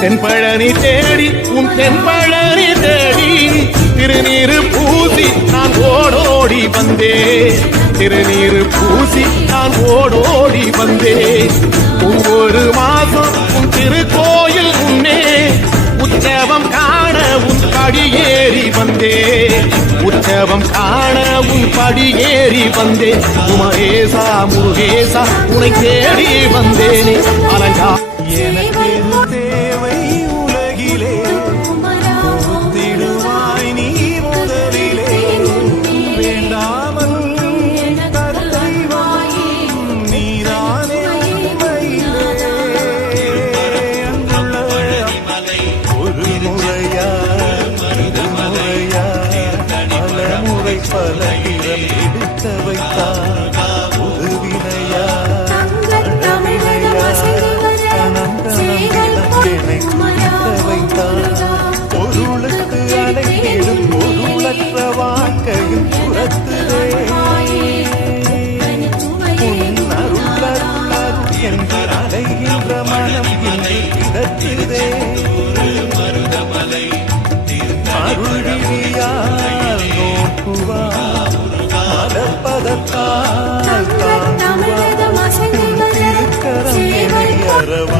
தென்பழனி தேடி உன் தென்பழனி தேடி திருநீரு பூசி நான் ஓடோடி வந்தேன். திருநீரு பூசி நான் ஓடோடி வந்தேன். ஒவ்வொரு மாசம் உன் திருக்கோயில் முன்னே உற்சவம் காண உன் படியேறி வந்தேன். உற்சவம் காண உன் படியேறி வந்தேன். குமரேசா முருகேசா உன்னை தேடி வந்தேனே அலங்கா. எனக்கு தேவை உலகிலே திடுவாய் நீ முதலிலே வேண்டாமல் தருவாய் நீதானே ஒரு முறையா இது முறையா பல முறை பல இடம் எடுத்த வைத்தார் உதவினையா பொருளுக்கு அழைத்திடும் பொருளற்ற வாழ்க்கையும் புறத்துதே அருள் என்று அடைகின்ற மனம் இன்று கிடத்துதே. அருள்விழியால் நோக்குவார் மலப்பதத்தால் தாங்குவார் திருக்கரம் அரவ